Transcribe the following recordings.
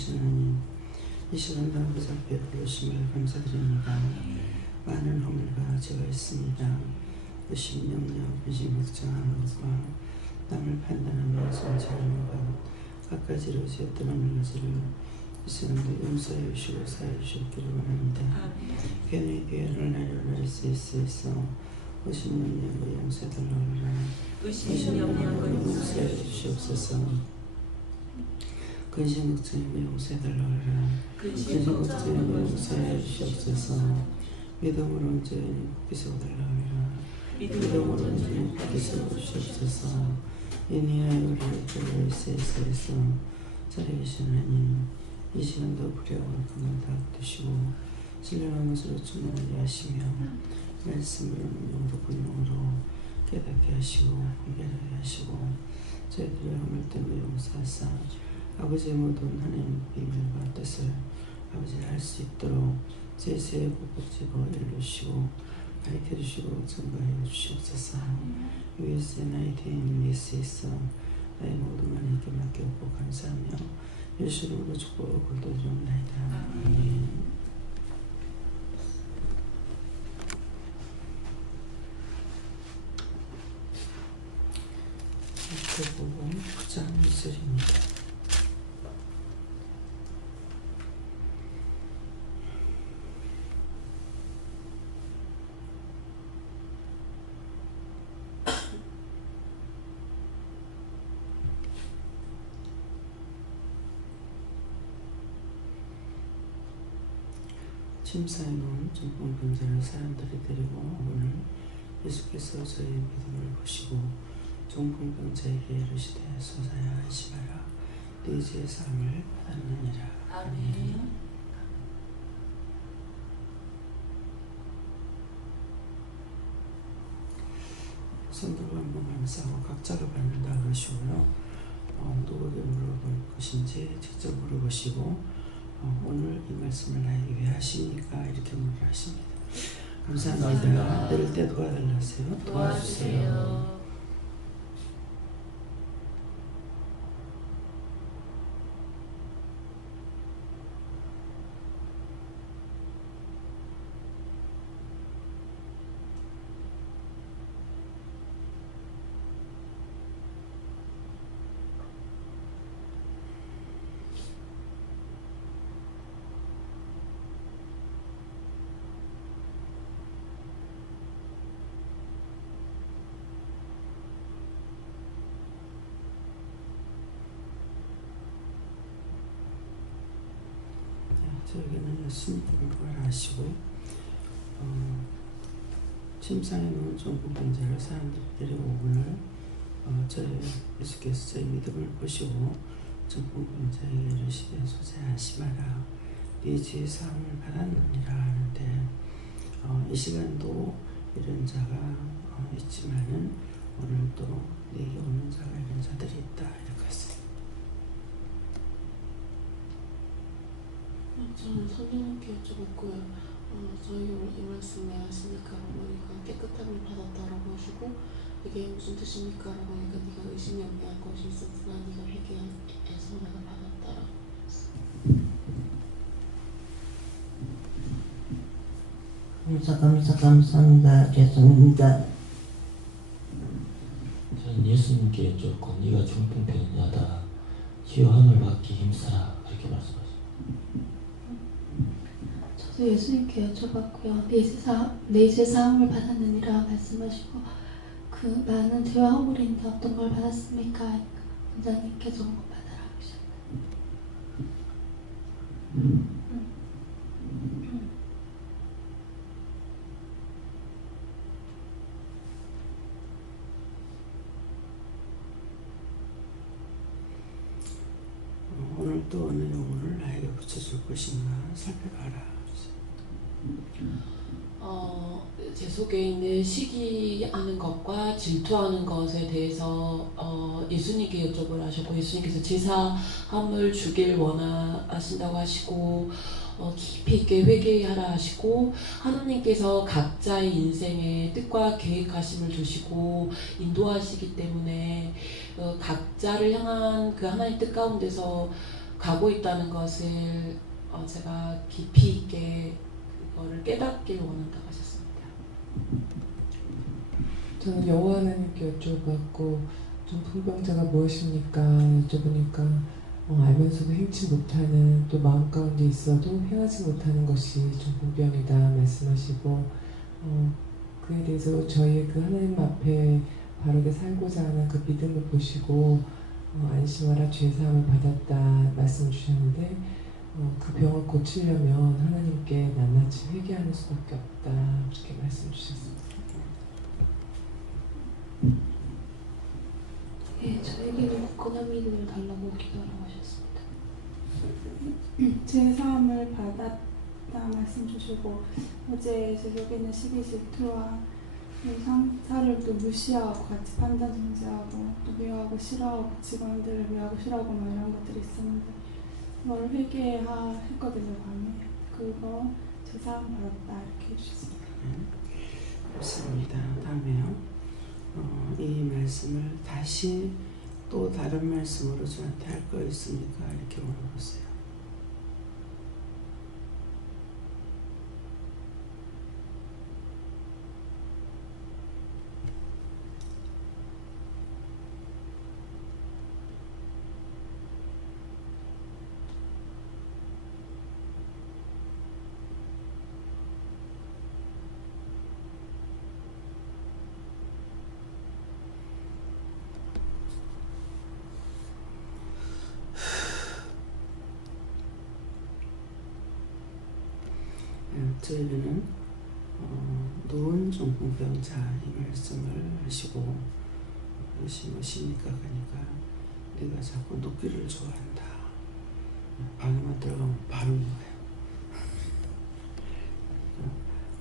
전능하신 하나님, 이 시간도 아버지 앞에 부르심을 감사드립니다. 많은 허물과 죄가 있습니다. 의심영역, 근심걱정하는 것과 남을 판단하며 성찰하는 것, 갖가지로 지었던 하는 것을 이 시간도 용서해 주시고 사해 주시기를 원합니다. 괜히 교회를 나열할 수 있어 의심영역을 용서해달라오라. 의심영역을 용서해 주시옵소서. 근심걱정을 용서해달라오라. 근심걱정을 용서해 주시옵소서. 믿음으로 죄인을 굳게 세워달라오라. 믿음으로 죄인을 굳게 세워주시옵소서. 이니하여 우리를 들을 수 있어 살아계신 하나님, 이 시간도 불의와 강을 다 드시고 신령한 것으로 충만하게 하시며 말씀을 운명으로 분명으로 깨닫게 하시고 분별하게 하시고 저희들의 허물됨을 용서하사 아버지의 모든 하나님 비밀과 뜻을 아버지 알 수 있도록 제세의 고급지고 이루시고 가르쳐주시고 증거해 주시옵소서. US의 나의 대인 예수 있어 나의 모든 하나님께 맡겨오고 감사하며 예수님으로 축복을 돌려드리옵나이다. 아멘. 마태복음 9장 1절입니다. 침사에 놓은 중풍병자를 사람들이 데리고 오늘 예수께서 저희의 믿음을 보시고 중풍병자에게 이르시되 소자야 하지 마라. 네 죄의 사함을 받았느니라. 아멘. 성도가 한번 감사하고 각자가 받는다 그러시고요. 누구에게 물어볼 것인지 직접 물어보시고 오늘 이 말씀을 나에게 왜 하시니까 이렇게 물어하십니다. 감사합니다. 내릴 때 도와달라세요. 도와주세요. 저에게는 예수님을 구원하시고 침상에 놓은 중풍병자를 사람들이 데리고 오늘 저희 예수께서 저희 믿음을 보시고 중풍병자에게 이르시되 소자하지 마라. 네 죄의 사함을 받았느니라 하는데 이 시간도 이런 자가 있지만은 오늘도 내게 오는 자가 이런 자들이 있다 이렇게 했어요. 저는 성령님께 여쭤봤고요. 저희 오늘 이 말씀에 하시니까 어머니가 깨끗함을 받았다라고 하시고 이게 무슨 뜻입니까? 라고 하니까 네가 의심이 없는 것이 있었으나 네가 회개해서 내가 받았다라고 했어요. 감사합니다. 죄송합니다. 저는 예수님께 여쭙고 네가 중풍병자다. 치유함을 받기 힘쓰라. 그렇게 말씀하셨습니다. 저도 예수님께 여쭤봤고요. 내 죄 사함을 받았느니라 말씀하시고 그 많은 죄와 허물인데 어떤 걸 받았습니까? 원장님께서 온 거 받아라고 하셨나요? 오늘 또 어느 영혼을 나에게 붙여줄 것인가 살펴봐라. 제 속에 있는 시기하는 것과 질투하는 것에 대해서 예수님께 여쭤보라 하셨고 예수님께서 제사함을 주길 원하신다고 하시고 깊이 있게 회개하라 하시고 하나님께서 각자의 인생에 뜻과 계획하심을 주시고 인도하시기 때문에 각자를 향한 그 하나님 뜻 가운데서 가고 있다는 것을 제가 깊이 있게 그거를 깨닫길 원한다고 하셨습니다. 저는 여호와 하나님께 여쭤봤고 중풍병자가 무엇입니까 여쭤보니까 알면서도 행치 못하는 또 마음 가운데 있어도 행하지 못하는 것이 중풍병이다 말씀하시고 그에 대해서 저희의 그 하나님 앞에 바르게 살고자 하는 그 믿음을 보시고 안심하라 죄 사함을 받았다 말씀 주셨는데 그 병을 고치려면 하나님께 낱낱이 회개하는 수밖에 없다 그렇게 말씀 주셨습니다. 예, 저에게는 굳건한 믿음을 달라고 기도하라고 하셨습니다. 제 사함을 받았다 말씀 주시고 어제 새벽에는 12질투와 상사를 또 무시하고 같이 판단 정지하고 또 미워하고 싫어하고 직원들을 미워하고 싫어하고 뭐 이런 것들이 있었는데 그걸 회개했거든요 밤에. 그거 제 사함 받았다 이렇게 해주셨습니다. 감사합니다. 다음에요. 이 말씀을 다시 또 다른 말씀으로 저한테 할 거 있습니까? 이렇게 물어보세요. 저에게는 노은 중풍병자 이 말씀을 하시고 이것이 무엇입니까? 그러니까 네가 자꾸 눕기를 좋아한다. 방에만 들어가면 바로 누워요.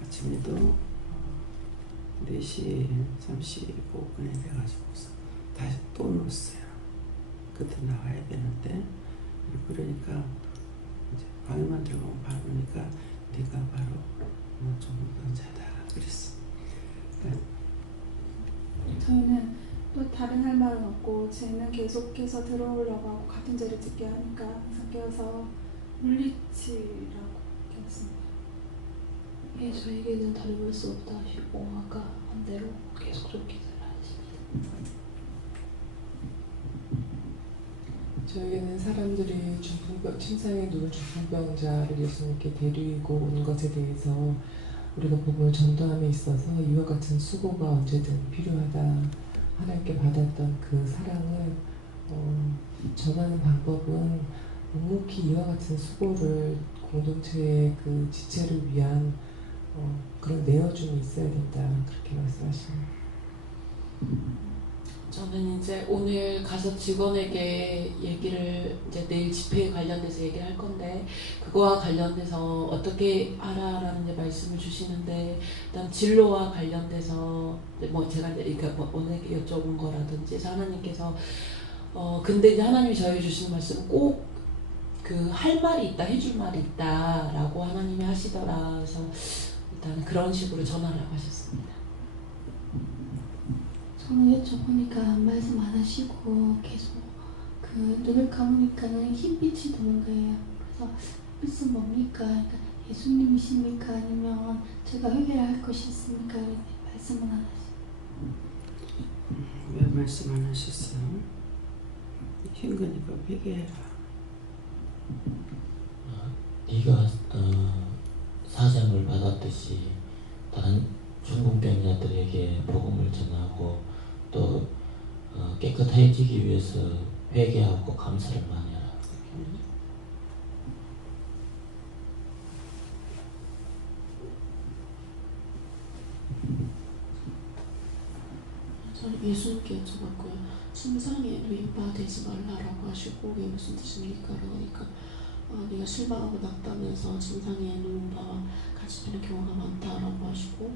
아침에도 4시 35분에 돼가지고 다시 또 누웠어요. 그때 나와야 되는데 그러니까 이제 방에만 들어가면 바로 누니까 네가 바로 중풍병자다 그랬어. 저희는 또 다른 할 말은 없고 쟤는 계속해서 들어오려고 하고 같은 죄를 짓게 하니까 항상 깨어서 물리치라고 했습니다. 예, 저에게는 다름을 수 없다 하시고 아까 한 대로 계속 좀 기도를 하십니다. 저에게는 사람들이 침상에 누운 중풍병자를 예수님께 데리고 오는 것에 대해서 우리가 복음을 전도함에 있어서 이와 같은 수고가 언제든 필요하다. 하나님께 받았던 그 사랑을 전하는 방법은 묵묵히 이와 같은 수고를 공동체의 그 지체를 위한 그런 내어줌이 있어야 된다. 그렇게 말씀하십니다. 저는 이제 오늘 가서 직원에게 얘기를 이제 내일 집회에 관련돼서 얘기를 할 건데 그거와 관련돼서 어떻게 하라라는 이제 말씀을 주시는데 일단 진로와 관련돼서 뭐 제가 그러니까 뭐 오늘 여쭤본 거라든지 하나님께서 근데 이제 하나님이 저에게 주시는 말씀은 꼭 그 할 말이 있다 해줄 말이 있다라고 하나님이 하시더라. 그래서 일단 그런 식으로 전하라고 하셨습니다. 저는 여쭤보니까 말씀 안 하시고 계속 그 눈을 감으니까는 흰빛이 도는 거예요. 그래서 빛은 뭡니까? 그러니까 예수님이십니까? 아니면 제가 회개를 할 것이 있습니까? 말씀은 안 하시고. 왜 말씀 안 하셨어요? 흰 거니까 회개해라. 네가 사장을 받았듯이 다른 중풍병자들에게 복음을 전하고 또 깨끗해지기 위해서 회개하고 감사를 많이 하라. 저는 예수님께 여쭤봤고요. 침상에 누임바 되지 말라라고 하시고 그게 무슨 뜻입니까? 그러니까 네가 실망하고 낙담해서 침상에 누운 바와 같이 되는 경우가 많다라고 하시고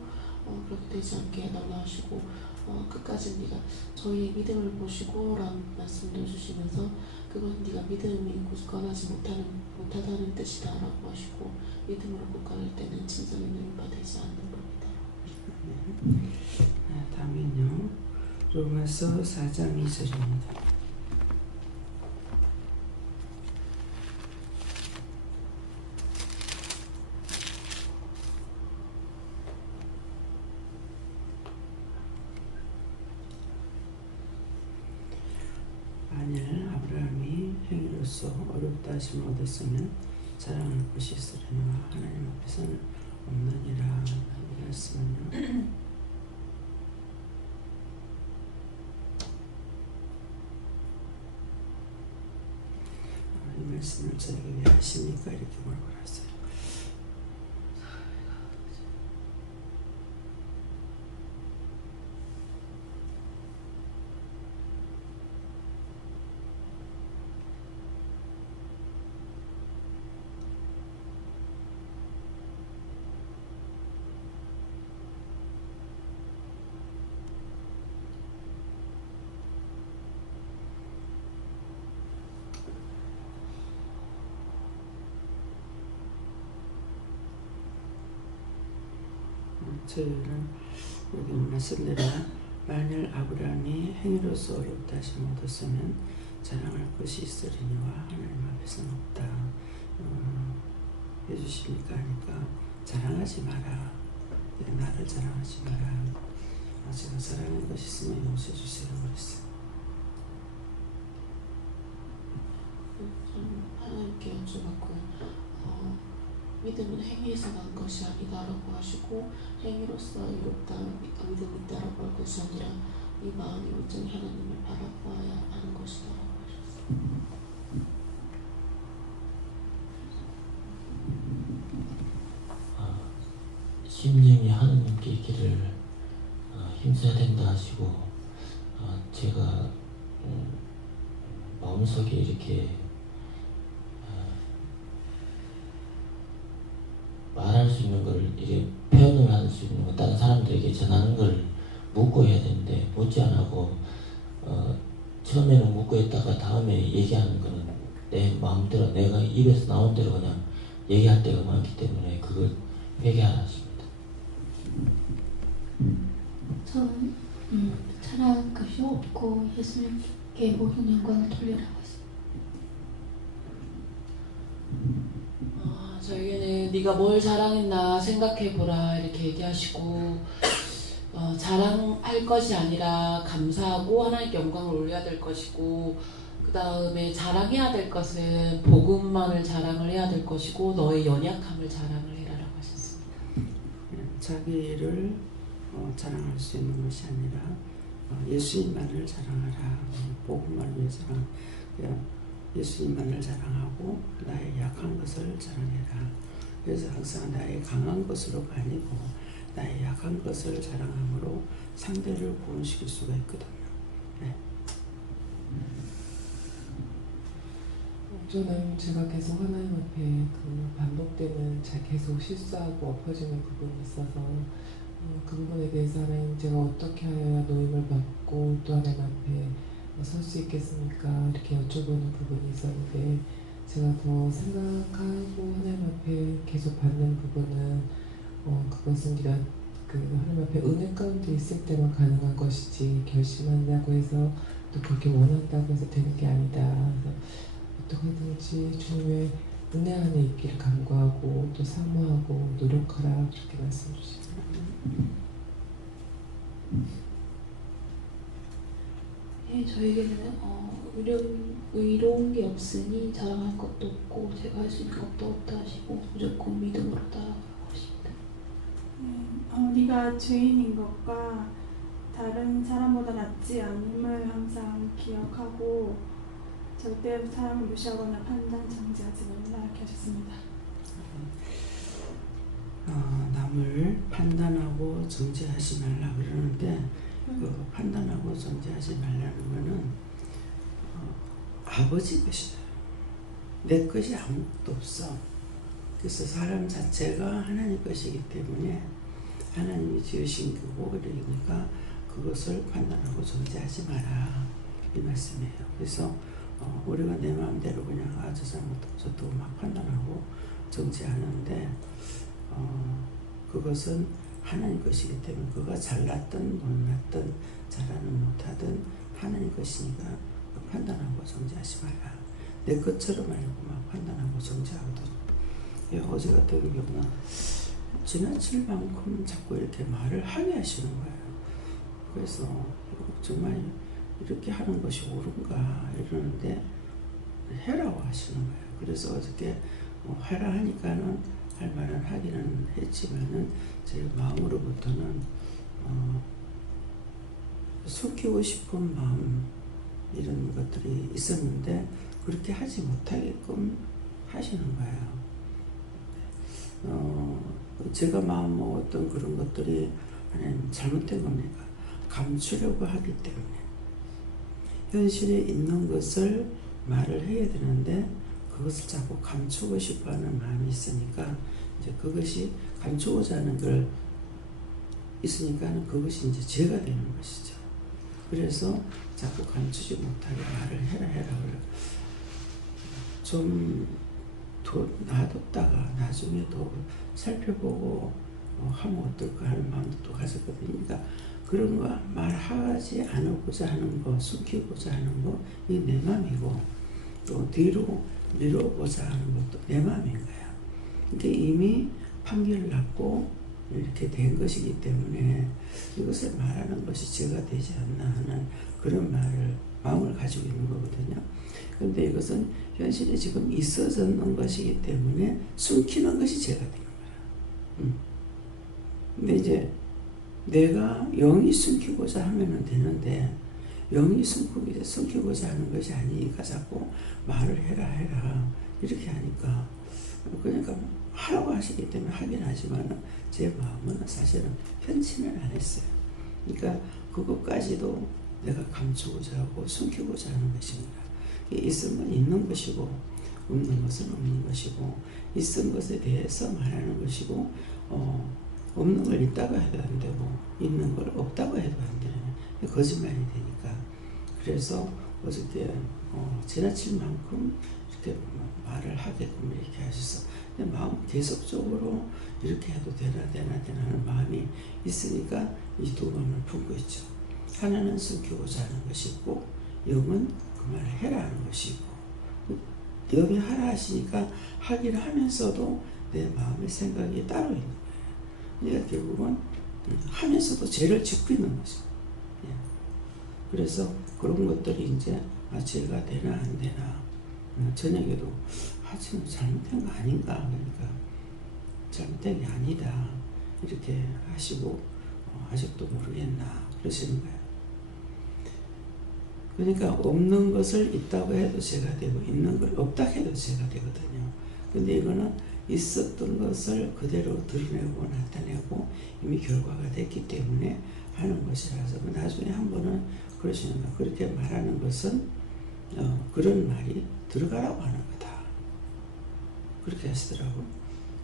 그렇게 되지 않게 해달라 하시고 끝까지 네가 저희의 믿음을 보시고 라는 말씀도 주시면서 그건 네가 믿음이 굳건하지 못하다는 뜻이다 라고 하시고 믿음으로 굳건할 때는 침상에 누임바 되지 않는 겁니다. 다음은요. 로마서 4장 2절입니다. 의롭다 하심을 얻었으면 자랑할 것이 있으려니와 하나님 앞에서는 없느니라. 이 말씀은요. 이 말씀을 저에게 왜 하십니까? 이렇게 물어봤어요. 저희는 여기 말씀대로 만일 아브라함이 행위로서 어렵다 하심을 얻었으면 자랑할 것이 있으리니와 하나님 앞에서는 없다. 해주십니까? 하니까 자랑하지 마라. 나를 자랑하지 마라. 제가 사랑하는 것이 있으면 용서해 주세요. 그랬어요. 하나님께 여쭤봤고요. 믿음은 행위에서 난 것이 아니다라고 하시고 행위로서 이롭다 믿음이 있다라고 할 것이 아니라 이 마음이 온전히 하나님을 바라봐야 하는 것이다라고 하셨어요. 심령이 하나님께 있기를 힘써야 된다 하시고 제가 마음속에 이렇게 말할 수 있는 걸 이렇게 표현을 할 수 있는 거 다른 사람들에게 전하는 걸 묻고 해야 되는데 묻지 안 하고 처음에는 묻고 했다가 다음에 얘기하는 거는 내 마음대로 내가 입에서 나온 대로 그냥 얘기할 때가 많기 때문에 그걸 회개하라 하십니다. 저는 자랑할 것이 없고 예수님께 모든 영광을 돌리라고 했습니다. 저에게는 네가 뭘 자랑했나 생각해보라 이렇게 얘기하시고 자랑할 것이 아니라 감사하고 하나님께 영광을 올려야 될 것이고 그 다음에 자랑해야 될 것은 복음만을 자랑을 해야 될 것이고 너의 연약함을 자랑을 해라라고 하셨습니다. 자기를 자랑할 수 있는 것이 아니라 예수님만을 자랑하라. 복음만을 위해 자랑. 예수님만을 자랑하고 나의 약한 것을 자랑해라. 그래서 항상 나의 강한 것으로가 아니고 나의 약한 것을 자랑함으로 상대를 구원시킬 수가 있거든요. 네. 저는 제가 계속 하나님 앞에 그 반복되는 계속 실수하고 엎어지는 부분이 있어서 그 부분에 대해서 하나님 제가 어떻게 하여야 노임을 받고 또 하나님 앞에 설 수 있겠습니까? 이렇게 여쭤보는 부분이 있었는데 제가 더 생각하고 하나님 앞에 계속 받는 부분은 그것은 네가 그 하나님 앞에 은혜 가운데 있을 때만 가능한 것이지 결심한다고 해서 또 그렇게 원한다고 해서 되는 게 아니다. 그래서 어떻게든지 주님의 은혜 안에 있기를 간구하고 또 사모하고 노력하라 그렇게 말씀 주십니다. 예, 저에게는 의로운 게 없으니 자랑할 것도 없고 제가 할 수 있는 것도 없다 하시고 무조건 믿음으로 따라가라고 하십니다. 네가 죄인인 것과 다른 사람보다 낫지 않음을 항상 기억하고 절대 사람을 무시하거나 판단 정지하지 말라 이렇게 하셨습니다. 남을 판단하고 정죄하지 말라 그러는데 그 판단하고 정죄하지 말라는 거는 아버지 것이다. 내 것이 아무것도 없어. 그래서 사람 자체가 하나님 것이기 때문에 하나님이 지으신 거고 그러니까 그것을 판단하고 정죄하지 마라 이 말씀이에요. 그래서 우리가 내 마음대로 그냥 저 잘못하고 저도 막 판단하고 정죄하는데 그것은 하나님 것이기 때문에 그가 잘났든 못났든 잘하든 못하든 하나님 것이니까 판단하고 정죄하지 마라. 내 것처럼 알고 막 판단하고 정죄하거든. 어제 같은 경우는 지나칠 만큼 자꾸 이렇게 말을 하게 하시는 거예요. 그래서 정말 이렇게 하는 것이 옳은가 이러는데 해라고 하시는 거예요. 그래서 어저께 하라 하니까는 할 말은 하기는 했지만은 제 마음으로부터는 숨기고 싶은 마음 이런 것들이 있었는데 그렇게 하지 못하게끔 하시는 거예요. 제가 마음 먹었던 그런 것들이 하나님 잘못된 겁니까? 감추려고 하기 때문에 현실에 있는 것을 말을 해야 되는데 그것을 자꾸 감추고 싶어하는 마음이 있으니까 이제 그것이 감추고자 하는 걸 있으니까는 그것이 이제 죄가 되는 것이죠. 그래서 자꾸 감추지 못하게 말을 해라 그래요. 좀 더 놔뒀다가 나중에 또 살펴보고 하면 어떨까 하는 마음도 또 가졌거든요. 그러니까 그런 거 말하지 않고자 하는 거, 숨기고자 하는 거, 이게 내 마음이고 또 뒤로 미뤄보자 하는 것도 내 마음인 거야. 근데 이미 판결을 났고 이렇게 된 것이기 때문에 이것을 말하는 것이 죄가 되지 않나 하는 그런 마음을 가지고 있는 거거든요. 그런데 이것은 현실에 지금 있어졌는 것이기 때문에 숨기는 것이 죄가 되는 거야. 근데 이제 내가 영이 숨기고자 하면 되는데 영이 숨기고자 하는 것이 아니니까 자꾸 말을 해라 이렇게 하니까 그러니까 하라고 하시기 때문에 하긴 하지만 제 마음은 사실은 편치는 안 했어요. 그러니까 그것까지도 내가 감추고자 하고 숨기고자 하는 것입니다. 있은 건 있는 것이고 없는 것은 없는 것이고 있은 것에 대해서 말하는 것이고 없는 걸 있다고 해도 안 되고 있는 걸 없다고 해도 안 되는 거짓말이 되니까 그래서 어저께 지나칠 만큼 이렇게 말을 하게끔 이렇게 하셔서 내 마음 계속적으로 이렇게 해도 되나 하는 마음이 있으니까 이 두 마음을 품고 있죠. 하나는 숨기고자 하는 것이 있고 영은 그 말을 해라 하는 것이 있고 영이 하라 하시니까 하기를 하면서도 내 마음의 생각이 따로 있는 거예요. 그러니까 결국은 하면서도 죄를 짓고 있는 거죠. 그래서 그런 것들이 이제 죄가 되나 안 되나 저녁에도 지금 잘못된 거 아닌가 그러니까 잘못된 게 아니다 이렇게 하시고 아직도 모르겠나 그러시는 거예요. 그러니까 없는 것을 있다고 해도 죄가 되고 있는 걸 없다 해도 죄가 되거든요. 근데 이거는 있었던 것을 그대로 드러내고 나타내고 이미 결과가 됐기 때문에 하는 것이라서 나중에 한 번은 그러시는 거예요. 그렇게 말하는 것은 그런 말이 들어가라고 하는 거다. 그렇게 하시더라고요.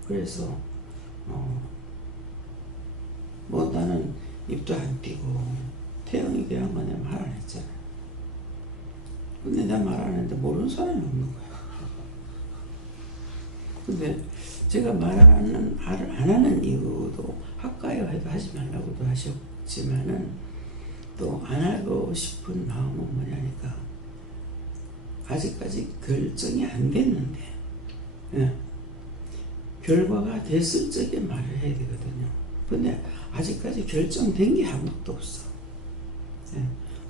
그래서 뭐 나는 입도 안 띄고 태영이 대한 거 내가 말 안 했잖아요. 근데 내가 말 안 했는데 모르는 사람이 없는 거야. 근데 제가 말을 안 하는 이유도 할까요 해도 하지 말라고도 하셨지만은 또 안 하고 싶은 마음은 뭐냐니까 아직까지 결정이 안 됐는데 결과가 됐을 적에 말을 해야 되거든요. 근데 아직까지 결정된 게 아무것도 없어.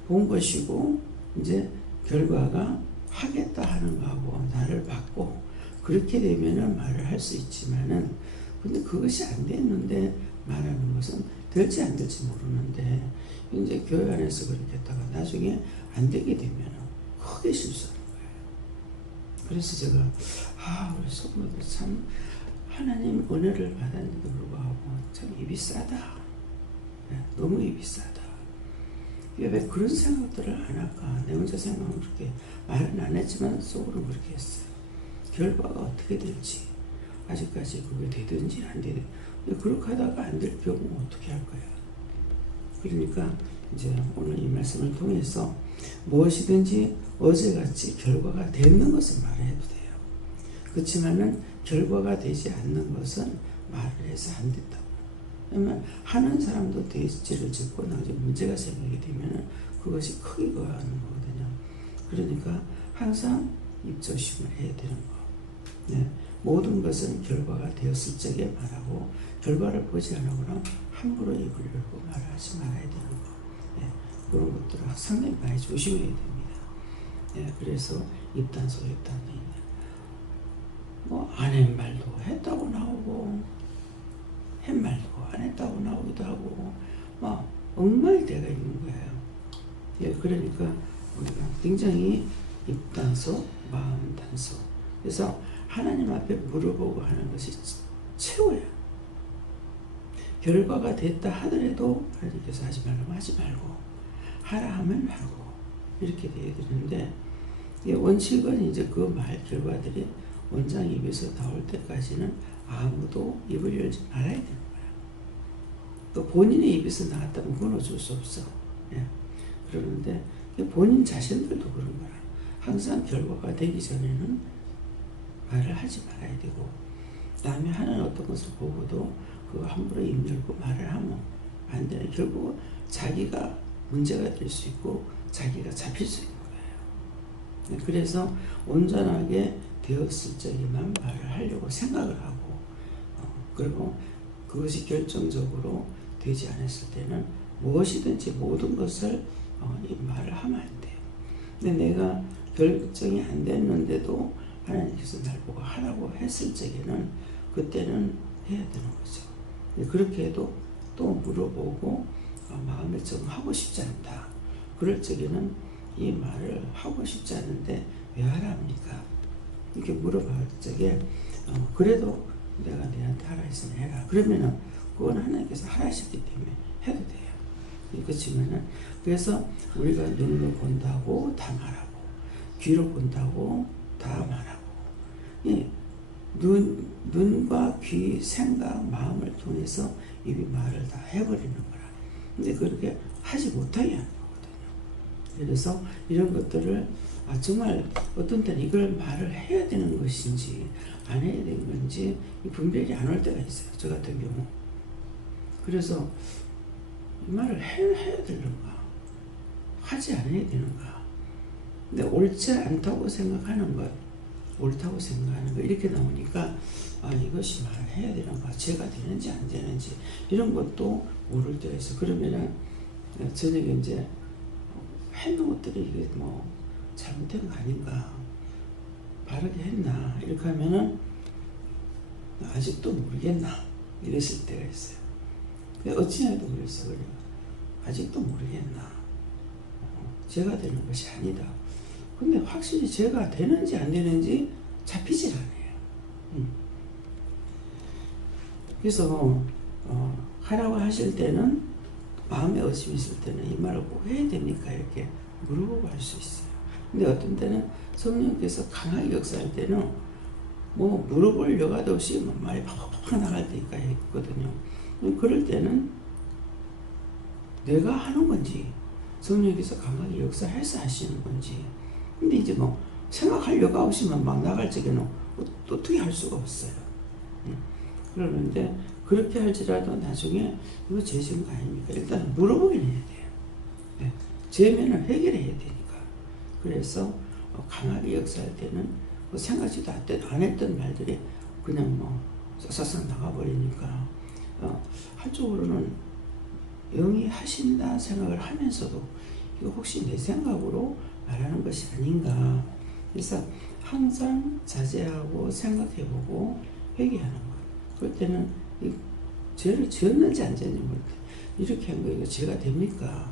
본 것이고 이제 결과가 하겠다 하는 거하고 나를 받고 그렇게 되면은 말을 할 수 있지만은 근데 그것이 안 됐는데 말하는 것은 될지 안 될지 모르는데 이제 교회 안에서 그렇게 했다가 나중에 안 되게 되면은 크게 실수하는 거예요. 그래서 제가 우리 성도들 참 하나님 은혜를 받았는데도 불구하고 참 입이 싸다. 너무 입이 싸다. 왜 그런 생각들을 안 할까? 내 혼자 생각은 그렇게 말은 안 했지만 속으로는 그렇게 했어요. 결과가 어떻게 될지 아직까지 그게 되든지 안 되든지 그렇게 하다가 안 될 경우 어떻게 할 거야? 그러니까 이제 오늘 이 말씀을 통해서 무엇이든지 어제같이 결과가 되는 것은 말해도 돼요. 그렇지만은 결과가 되지 않는 것은 말을 해서 안 된다고. 왜냐면 하는 사람도 대죄를 짓고 나중에 문제가 생기게 되면 그것이 크게 가는 거거든요. 그러니까 항상 입조심을 해야 되는 거. 모든 것은 결과가 되었을 적에 말하고 결과를 보지 않으거나 함부로 입을 열고 말하지 말아야 되는 거. 그런 것들을 상당히 많이 조심해야 됩니다. 그래서 입단소 입단이 뭐 안 한 말도 했다고 나오고 한 말도 안 했다고 나오기도 하고 막 엉망일 때가 있는 거예요. 예, 그러니까 우리가 굉장히 입 단속, 마음 단속. 그래서 하나님 앞에 물어보고 하는 것이 최고야. 결과가 됐다 하더라도 하나님께서 하지 말라고 하지 말고 하라 하면 하고 이렇게 돼야 되는데 원칙은 이제 그 말 결과들이 원장 입에서 나올 때까지는 아무도 입을 열지 말아야 되는 거야. 또 본인의 입에서 나왔다면 그건 어쩔 수 없어. 예. 그러는데 본인 자신들도 그런 거야. 항상 결과가 되기 전에는 말을 하지 말아야 되고 남이 하는 어떤 것을 보고도 그거 함부로 입 열고 말을 하면 안 되는 결국 자기가 문제가 될 수 있고 자기가 잡힐 수 있는 거예요. 그래서 온전하게 되었을 적에만 말을 하려고 생각을 하고 그리고 그것이 결정적으로 되지 않았을 때는 무엇이든지 모든 것을 이 말을 하면 안 돼요. 근데 내가 결정이 안 됐는데도 하나님께서 날 보고 하라고 했을 적에는 그때는 해야 되는 거죠. 그렇게 해도 또 물어보고 마음에 좀 하고 싶지 않다. 그럴 적에는 이 말을 하고 싶지 않은데 왜 하라 합니까? 이렇게 물어볼 적에 그래도 내가 너한테 하라 했으면 해라. 그러면은 그건 하나님께서 하라 하셨기 때문에 해도 돼요. 그렇지만은 그래서 우리가 눈으로 본다고 다 말하고 귀로 본다고 다 말하고 예, 눈과 귀, 생각, 마음을 통해서 입이 말을 다 해버리는 거라. 근데 그렇게 하지 못하게 하는 거거든요. 그래서 이런 것들을 정말 어떤 때는 이걸 말을 해야 되는 것인지 안 해야 되는 건지 분별이 안 올 때가 있어요. 저 같은 경우. 그래서 이 말을 해야 되는가 하지 않아야 되는가. 근데 옳지 않다고 생각하는 것 옳다고 생각하는 거 이렇게 나오니까 이것이 말을 해야 되는가 제가 되는지 안 되는지 이런 것도 모를 때가 있어. 그러면은 저녁에 이제 했는 것들이 이게 뭐 잘못된 거 아닌가 바르게 했나 이렇게 하면은 아직도 모르겠나 이랬을 때가 있어요. 어찌해도 그랬어. 그래 아직도 모르겠나 제가 되는 것이 아니다. 근데 확실히 제가 되는지 안 되는지 잡히질 않아요. 그래서 하라고 하실 때는 마음에 의심이 있을 때는 이 말을 꼭 해야 됩니까? 이렇게 물어보고 할 수 있어요. 근데 어떤 때는 성령께서 강하게 역사할 때는 뭐 물어볼 여가도 없이 말이 팍팍팍 나갈 때가 있거든요. 그럴 때는 내가 하는 건지 성령께서 강하게 역사해서 하시는 건지 근데 이제 뭐 생각할 여가 없이만 막 나갈 적에는 어떻게 할 수가 없어요. 그러는데 그렇게 할지라도 나중에 이거 제 증거 아닙니까? 일단 물어보긴 해야 돼요. 네. 죄면은 해결해야 되니까. 그래서 강하게 역사할 때는 생각지도 안 했던 말들이 그냥 뭐 싹싹 나가버리니까 한쪽으로는 영이 하신다 생각을 하면서도 이거 혹시 내 생각으로 말하는 것이 아닌가. 그래서 항상 자제하고 생각해보고 회개하는 것. 그럴 때는 이 죄를 지었는지 안 지었는지 모를 때 이렇게 한 거 이거 죄가 됩니까?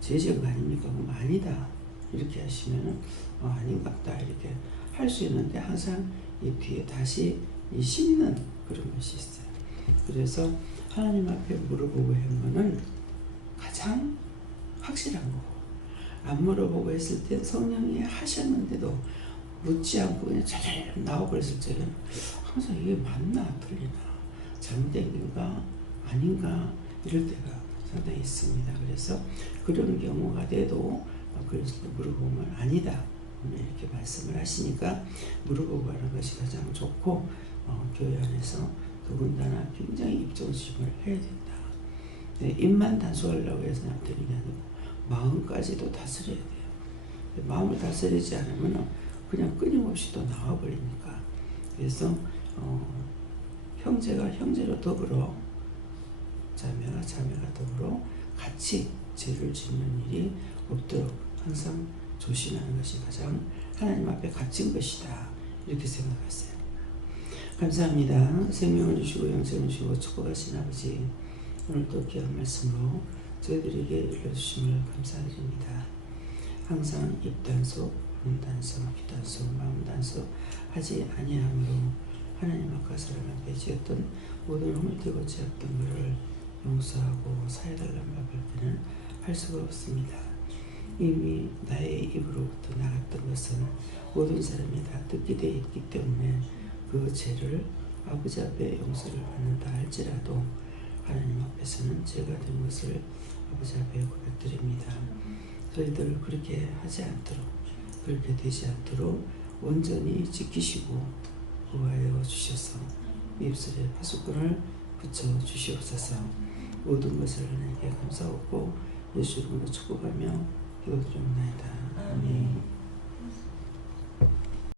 죄 지은 거 아닙니까? 그럼 아니다. 이렇게 하시면은 아닌갑다 이렇게 할 수 있는데 항상 이 뒤에 다시 이 씹는 그런 것이 있어요. 그래서 하나님 앞에 물어보고 한 거는 가장 확실한 거고 안 물어보고 했을 때 성령이 하셨는데도 묻지 않고 그냥 잘 나와버렸을 때는 항상 이게 맞나 틀리나 잘못된 건가 아닌가 이럴 때가 상당히 있습니다. 그래서 그런 경우가 돼도 그랬을 때 물어보면 아니다 이렇게 말씀을 하시니까 물어보고 하는 것이 가장 좋고 교회 안에서 더군다나 굉장히 입조심을 해야 된다. 네, 입만 단속하려고 해서 되는 게 아니고 마음까지도 다스려야 돼요. 마음을 다스리지 않으면 그냥 끊임없이 또 나와버리니까. 그래서 형제가 형제로 더불어 자매가 자매가 더불어 같이 죄를 짓는 일이 없도록 항상 조심하는 것이 가장 하나님 앞에 갇힌 것이다. 이렇게 생각하세요. 감사합니다. 생명을 주시고 영생을 주시고 축복하신 아버지, 오늘도 귀한 말씀으로 저희들에게 일러주심을 감사드립니다. 항상 입단속, 눈단속, 귀단속, 마음단속 하지 아니함으로 하나님 앞과 사람 앞에 지었던 모든 허물되고 죄악된 것을 용서하고 사해달라는 말밖에는 할 수가 없습니다. 이미 나의 입으로부터 나갔던 것은 모든 사람이 다 듣게 되어 있기 때문에 그 죄를 아버지 앞에 용서를 받는다 할지라도 하나님 앞에서는 죄가 된 것을 아버지 앞에 고백드립니다. 저희들 그렇게 하지 않도록, 그렇게 되지 않도록 온전히 지키시고 보호하여 주셔서 입술에 파수꾼을 붙여 주시옵소서. 모든 것을 하나님께 감사하고 예수 이름으로 축복하며 기도드립니다.